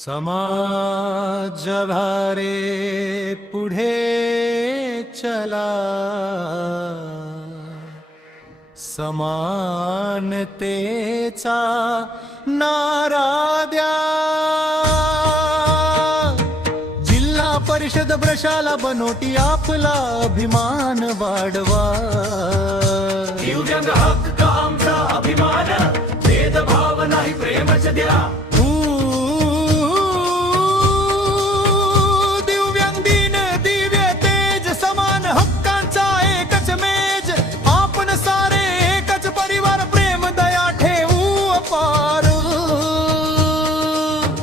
समाज भारे पुढे चला, समानतेचा नारा द्या। जिल्हा परिषद प्रशाला बनोटी आपला अभिमान वाढवा। दिव्यांग हक्क आमचा अभिमान, भेदभाव नाही प्रेमच द्या। दिव्यांग दिन दिव्य तेज, समान हक्कांचा एकच मेज। आपण सारे एकच परिवार, प्रेम दया ठेवू अपार।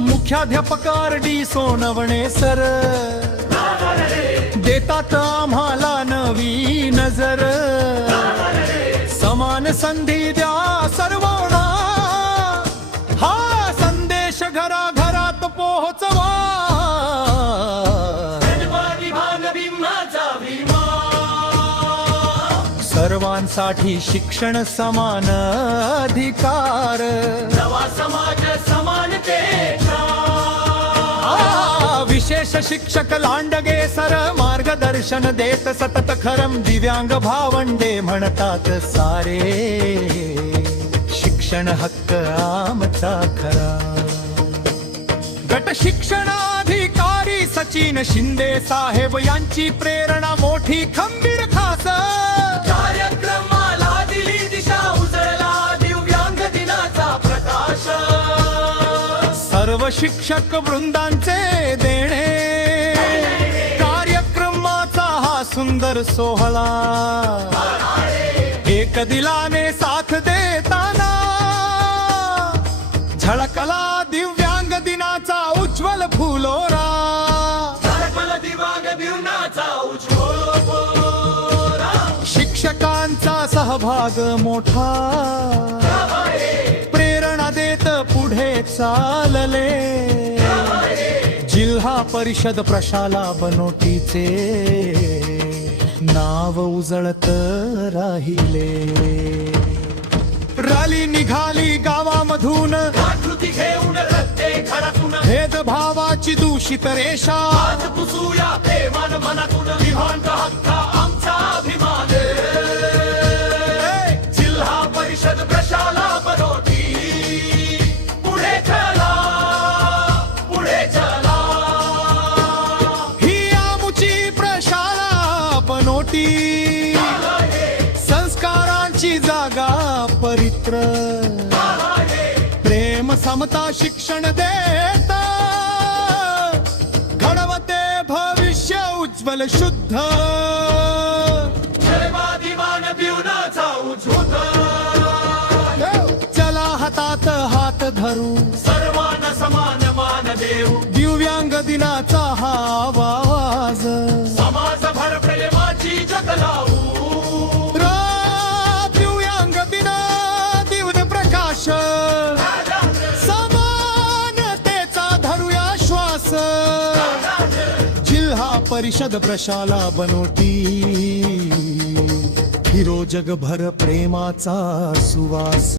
मुख्याध्यापक RD सोनवणे सर देतात आम्हाला नवी नजर। समान संधी द्या सर्वांना, हा संदेश घराघरात पोहोचवा। सर्वांसाठी शिक्षण समान अधिकार, नवा समाज समानतेचा। विशेष शिक्षक लांडगे सर मार्गदर्शन देत सतत खरम। दिव्यांग भावंडे म्हणतात सारे, शिक्षण हक्क आमचा खरा। गट शिक्षणाधिकारी सचिन शिंदे साहेब यांची प्रेरणा मोठी खंबीर खास। कार्यक्रमाला दिली दिशा, उजळला दिव्यांग दिनाचा प्रकाश। सर्व शिक्षक वृंदांचे देणे, कार्यक्रमाचा हा सुंदर सोहळा। एक दिलाने साथ देताना, झळकला दिव्यांग दिनाचा उज्ज्वल फुलोरा। झळकला दिव्यांग दिनाचा उज्ज्वल फुलोरा। शिक्षकांचा सहभाग मोठा, प्रेरणा देत पुढे चालले। जिल्हा परिषद प्रशाला बनोटीचे नाव उजळत राहिले। रॅली निघाली गावामधून, जागृती घेऊन प्रत्येक घरातून। भेदभावाची दूषित रेषा आज पुसूया प्रेमान मनातून। दिव्यांग हक्क आमचा अभिमान, जिल्हा परिषद प्रशाला बनोटी। पुढे चला, पुढे चला। ही आमुची प्रशाला बनोटी, संस्कारांची जागा पवित्र। प्रेम समता शिक्षण देत, घडवते भविष्य उज्ज्वल शुद्ध। दिवाण दिवनाचा उज्ज्वल। चला हातात हात धरू, सर्वांना समान मान देऊ। दिव्यांग दिनाचा हा आवाज, समाजभर प्रेमाची जग लावू। दिव्यांग दिना दिव्य प्रकाश, समानतेचा धरूया श्वास। जिल्हा परिषद प्रशाला बनोटी, हिरो जगभर प्रेमाचा सुवास।